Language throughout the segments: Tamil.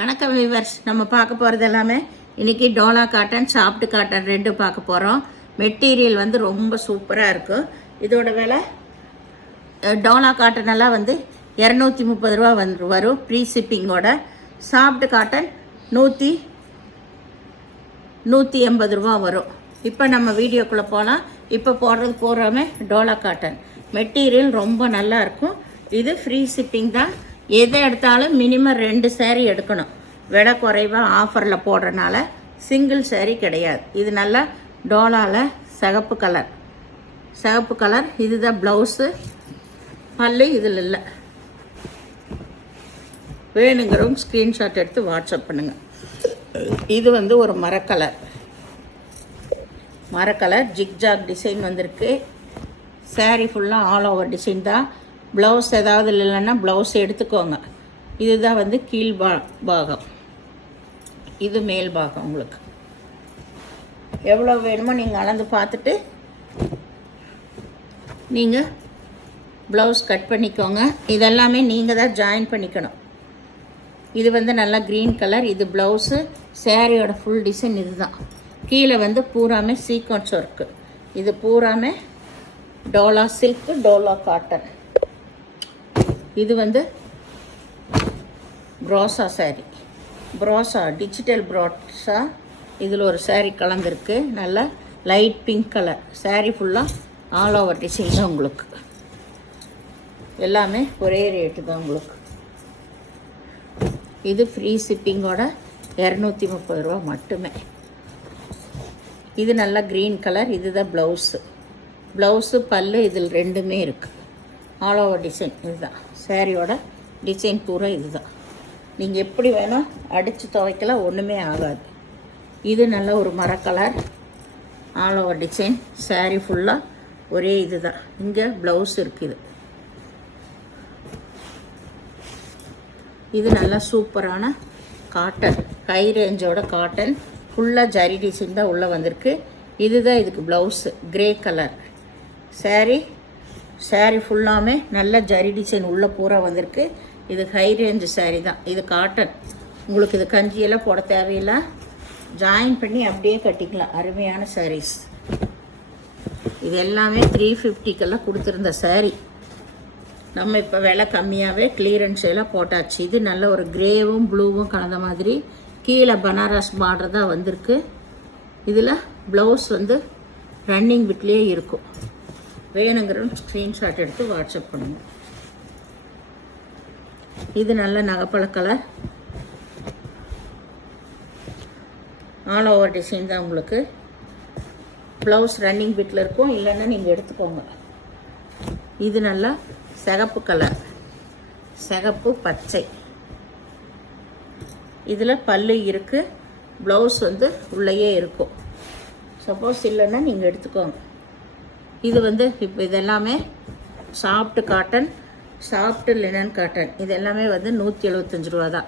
வணக்கம் வியூவர்ஸ். நம்ம பார்க்க போகிறது எல்லாமே இன்றைக்கி டோலா காட்டன், சாஃப்ட் காட்டன் ரெண்டும் பார்க்க போகிறோம். மெட்டீரியல் வந்து ரொம்ப சூப்பராக இருக்கும். இதோட விலை டோலா காட்டன் எல்லாம் வந்து 230 ரூபா வரும் ப்ரீ ஷிப்பிங்கோட. சாஃப்ட் காட்டன் 180 ரூபா வரும். இப்போ நம்ம வீடியோக்குள்ளே போகலாம். இப்போ போடுறது பூராமே டோலா காட்டன். மெட்டீரியல் ரொம்ப நல்லா இருக்கும். இது ஃப்ரீ ஷிப்பிங் தான். எதை எடுத்தாலும் மினிமம் 2 சேரீ எடுக்கணும். விலை குறைவாக ஆஃபரில் போடுறனால சிங்கிள் சேரீ கிடையாது. இது நல்லா டோலாவில் சிகப்பு கலர். இதுதான் ப்ளவுஸு. பல்லு இதில் இல்லை. வேணுங்கிறவங்க ஸ்க்ரீன்ஷாட் எடுத்து வாட்ஸ்அப் பண்ணுங்கள். இது வந்து ஒரு மரக்கலர் ஜிக்ஜாக் டிசைன் வந்திருக்கு. சேரீ ஃபுல்லாக ஆல் ஓவர் டிசைன் தான். ப்ளவுஸ் ஏதாவது இல்லைன்னா ப்ளவுஸ் எடுத்துக்கோங்க. இதுதான் வந்து கீழ் பாகம், இது மேல் பாகம். உங்களுக்கு எவ்வளோ வேணுமோ நீங்கள் அளந்து பார்த்துட்டு நீங்கள் ப்ளவுஸ் கட் பண்ணிக்கோங்க. இதெல்லாமே நீங்கள் தான் ஜாயின் பண்ணிக்கணும். இது வந்து நல்லா க்ரீன் கலர். இது ப்ளவுஸு. சேரீயோட ஃபுல் டிசைன் இது தான். கீழே வந்து பூராமே சீக்வன்ஸ் ஒர்க்கு. இது பூராமே டோலா சில்க்கு, டோலா காட்டன். இது வந்து ப்ரோசா சாரீ, டிஜிட்டல் ப்ரோசா. இதில் ஒரு சாரீ கலந்துருக்கு. நல்லா லைட் பிங்க் கலர். சாரீ ஃபுல்லாக ஆல் ஓவர் டிசைன் தான். உங்களுக்கு எல்லாமே ஒரே ரேட்டு தான். உங்களுக்கு இது ஃப்ரீ ஷிப்பிங்கோட 230 ரூபா மட்டுமே. இது நல்லா க்ரீன் கலர். இதுதான் ப்ளவுஸு பல்லு இதில் ரெண்டுமே இருக்குது. ஆல் ஓவர் டிசைன் இதுதான். சாரியோட டிசைன் பூரா இதுதான். நீங்கள் எப்படி வேணும் அடித்து துவைக்கலாம், ஒன்றுமே ஆகாது. இது நல்ல ஒரு மரக்கலர், ஆல் ஓவர் டிசைன். சாரீ ஃபுல்லாக ஒரே இது தான். இங்கே ப்ளவுஸ் இருக்குது. இது நல்லா சூப்பரான காட்டன், ஹை ரேஞ்சோட காட்டன். ஃபுல்லாக ஜரி டிசைன் தான் உள்ளே வந்திருக்கு. இதுதான் இதுக்கு ப்ளவுஸு. க்ரே கலர் சாரீ ஃபுல்லாமே நல்ல ஜரி டிசைன் உள்ளே பூரா வந்திருக்கு. இது ஹை ரேஞ்சு சாரீ தான். இது காட்டன். உங்களுக்கு இது கஞ்சியெல்லாம் போட தேவையில்லை. ஜாயின் பண்ணி அப்படியே கட்டிக்கலாம். அருமையான சாரீஸ். இது எல்லாமே 350 கொடுத்துருந்த சாரீ. நம்ம இப்போ விலை கம்மியாகவே கிளியரன்ஸ் எல்லாம் போட்டாச்சு. இது நல்ல ஒரு க்ரேவும் ப்ளூவும் கலந்த மாதிரி. கீழே பனாரஸ் பார்டர் தான் வந்திருக்கு. இதில் ப்ளவுஸ் வந்து ரன்னிங் பிட்லேயே இருக்கும். வேணுங்கிறவங்க ஸ்க்ரீன்ஷாட் எடுத்து வாட்ஸ்அப் பண்ணுங்கள். இது நல்ல நகைப்பழ கலர், ஆல் ஓவர் டிசைன் தான். உங்களுக்கு ப்ளவுஸ் ரன்னிங் பிட்டில் இருக்கும், இல்லைன்னா நீங்கள் எடுத்துக்கோங்க. இது நல்லா சிகப்பு கலர், சிகப்பு பச்சை. இதில் பல்லு இருக்குது. ப்ளவுஸ் வந்து உள்ளேயே இருக்கும். சப்போஸ் இல்லைன்னா நீங்கள் எடுத்துக்கோங்க. இது வந்து இப்போ இதெல்லாமே soft cotton, soft linen cotton. இது எல்லாமே வந்து 175 ரூபா தான்.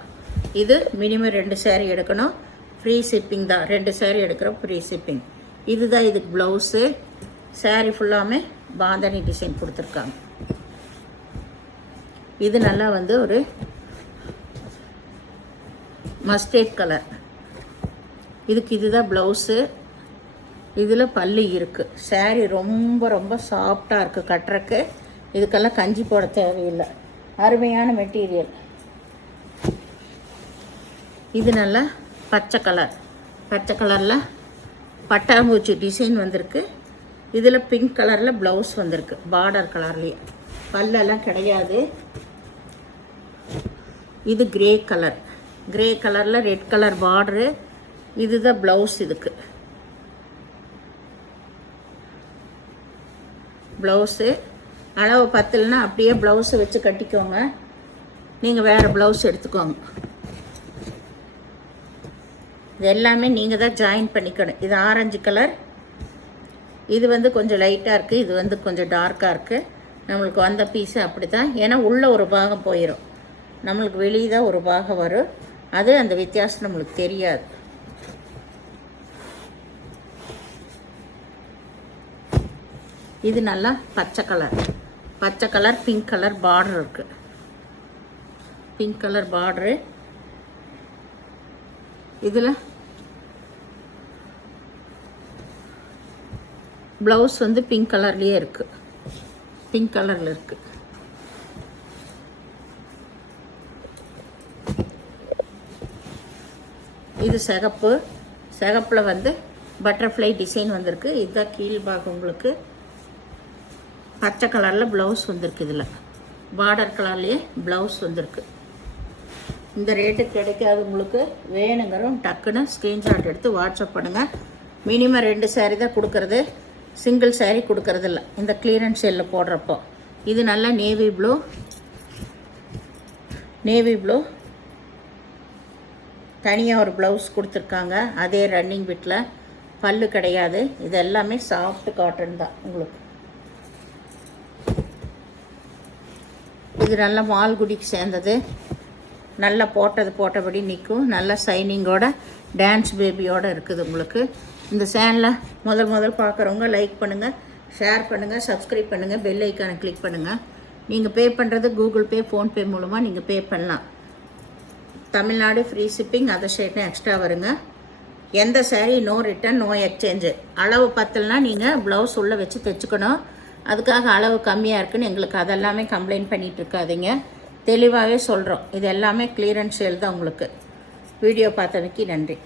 இது மினிமம் 2 சேரீ எடுக்கணும். ஃப்ரீ ஷிப்பிங் தான். 2 சேரீ எடுக்கிறோம், ஃப்ரீ ஷிப்பிங். இதுதான் இதுக்கு ப்ளவுஸு. சாரீ ஃபுல்லாமே பாந்தனி டிசைன் கொடுத்துருக்காங்க. இது நல்லா வந்து ஒரு மஸ்டர்ட் கலர். இதுதான் ப்ளவுஸு. இதில் பல்லு இருக்குது. சாரீ ரொம்ப சாஃப்டாக இருக்குது கட்டுறக்கு. இதுக்கெல்லாம் கஞ்சி போட தேவையில்லை. அருமையான மெட்டீரியல். இது நல்லா பச்சை கலரில் பட்டாம்பூச்சி டிசைன் வந்திருக்கு. இதில் பிங்க் கலரில் ப்ளவுஸ் வந்திருக்கு, பார்டர் கலர்லேயே. பல்லெல்லாம் கிடையாது. இது க்ரே கலரில் ரெட் கலர் பார்டரு. இதுதான் ப்ளவுஸ். இதுக்கு ப்ளவுஸு அளவு பத்தலைன்னா அப்படியே ப்ளவுஸை வச்சு கட்டிக்கோங்க. நீங்கள் வேறு ப்ளவுஸ் எடுத்துக்கோங்க. இது எல்லாமே நீங்கள் தான் ஜாயின் பண்ணிக்கணும். இது ஆரஞ்சு கலர். இது வந்து கொஞ்சம் லைட்டாக இருக்குது, இது வந்து கொஞ்சம் டார்க்காக இருக்குது. நம்மளுக்கு வந்த பீஸு அப்படி தான். ஏன்னா உள்ளே ஒரு பாகம் போயிடும், நம்மளுக்கு வெளியே தான் ஒரு பாகம் வரும். அது அந்த வித்தியாசம் நம்மளுக்கு தெரியாது. இது நல்லா பச்சை கலர் பிங்க் கலர் பார்டர் இருக்குது. Pink colour border. இதில் ப்ளவுஸ் வந்து பிங்க் கலர்லேயே இருக்குது, பிங்க் கலரில் இருக்குது. இது சிகப்பு, சிகப்பில் வந்து பட்டர்ஃப்ளை டிசைன் வந்திருக்கு. இதுதான் கீழ் பாகம். உங்களுக்கு பச்சை கலரில் ப்ளவுஸ் வந்திருக்கு. இதில் பார்டர் கலர்லேயே ப்ளவுஸ் வந்திருக்கு. இந்த ரேட்டுக்கு கிடைக்காது. உங்களுக்கு வேணுங்கிறோம் டக்குன்னு ஸ்க்ரீன்ஷாட் எடுத்து வாட்ஸ்அப் பண்ணுங்கள். மினிமம் 2 சாரீ தான் கொடுக்குறது, சிங்கிள் சாரீ கொடுக்கறதில்ல இந்த கிளியரன்ஸ் சேலில் போடுறப்போ. இது நல்லா நேவி ப்ளூ, நேவி ப்ளூ தனியாக ஒரு ப்ளவுஸ் கொடுத்துருக்காங்க. அதே ரன்னிங் பிட்டில், பல்லு கிடையாது. இது எல்லாமே சாஃப்ட் காட்டன் தான். உங்களுக்கு இது நல்ல மால்குடிக்கு சேர்ந்தது. நல்லா போட்டபடி நிற்கும். நல்ல சைனிங்கோட டான்ஸ் பேபியோடு இருக்குது. உங்களுக்கு இந்த சேனலை முதல் பார்க்குறவங்க லைக் பண்ணுங்கள், ஷேர் பண்ணுங்கள், சப்ஸ்கிரைப் பண்ணுங்கள், பெல் ஐக்கானை கிளிக் பண்ணுங்கள். நீங்கள் பே பண்ணுறது கூகுள் பே, ஃபோன்பே மூலமாக நீங்கள் பே பண்ணலாம். தமிழ்நாடு ஃப்ரீ ஷிப்பிங், அதர் ஸ்டேட்டும் எக்ஸ்ட்ரா வருங்க. எந்த sari no return, no exchange. அளவு பத்தலைனா நீங்கள் ப்ளவுஸ் உள்ளே வச்சு தைச்சிக்கணும். அதுக்காக அளவு கம்மியாக இருக்குன்னு எங்களுக்கு அதெல்லாமே கம்ப்ளைண்ட் பண்ணிகிட்டு இருக்காதீங்க. தெளிவாகவே சொல்கிறோம். இது எல்லாமே கிளியரன்ஸ் சேல் தான். உங்களுக்கு வீடியோ பார்த்தமைக்கு நன்றி.